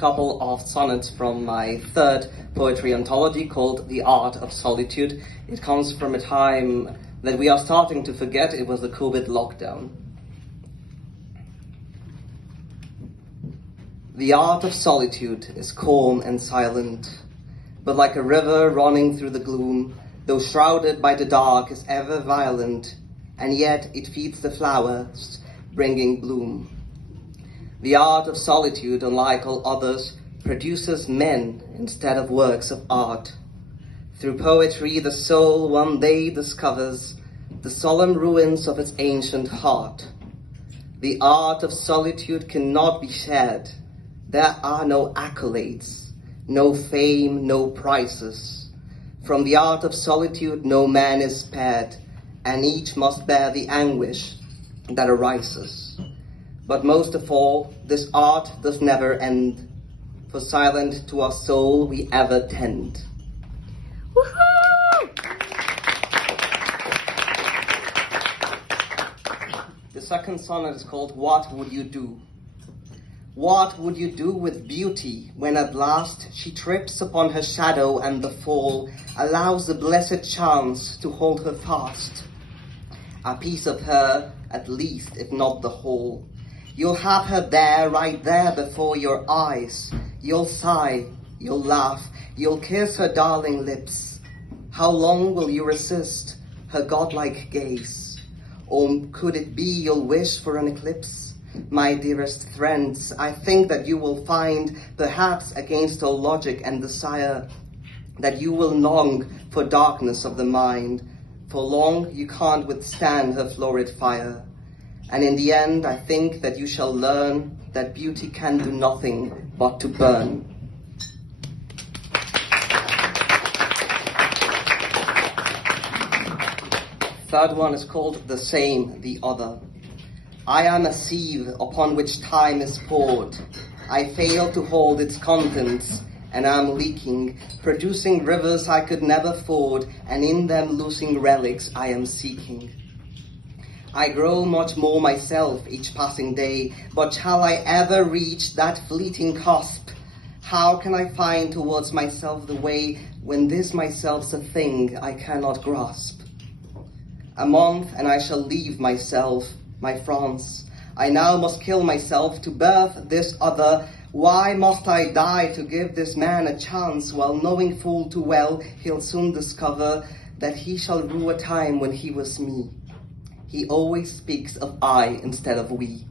couple of sonnets from my third poetry anthology called The Art of Solitude. It comes from a time that we are starting to forget. It was the COVID lockdown. The art of solitude is calm and silent, but like a river running through the gloom, though shrouded by the dark, is ever violent, and yet it feeds the flowers, bringing bloom. The art of solitude, unlike all others, produces men instead of works of art. Through poetry, the soul one day discovers the solemn ruins of its ancient heart. The art of solitude cannot be shared. There are no accolades, no fame, no prizes. From the art of solitude, no man is spared, and each must bear the anguish that arises. But most of all, this art does never end, for silent to our soul we ever tend. Woohoo! The second sonnet is called What Would You Do? What would you do with beauty when at last she trips upon her shadow and the fall allows the blessed chance to hold her fast? A piece of her, at least, if not the whole. You'll have her there, right there before your eyes. You'll sigh, you'll laugh, you'll kiss her darling lips. How long will you resist her godlike gaze? Or could it be you'll wish for an eclipse? My dearest friends, I think that you will find, perhaps against all logic and desire, that you will long for darkness of the mind. For long you can't withstand her florid fire. And in the end, I think that you shall learn that beauty can do nothing but to burn. Third one is called The Same, the Other. I am a sieve upon which time is poured. I fail to hold its contents, and am leaking, producing rivers I could never ford, and in them losing relics I am seeking. I grow much more myself each passing day, but shall I ever reach that fleeting cusp? How can I find towards myself the way, when this myself's a thing I cannot grasp? A month and I shall leave myself, my France. I now must kill myself to birth this other. Why must I die to give this man a chance, while knowing full too well he'll soon discover that he shall rue a time when he was me? He always speaks of I instead of we.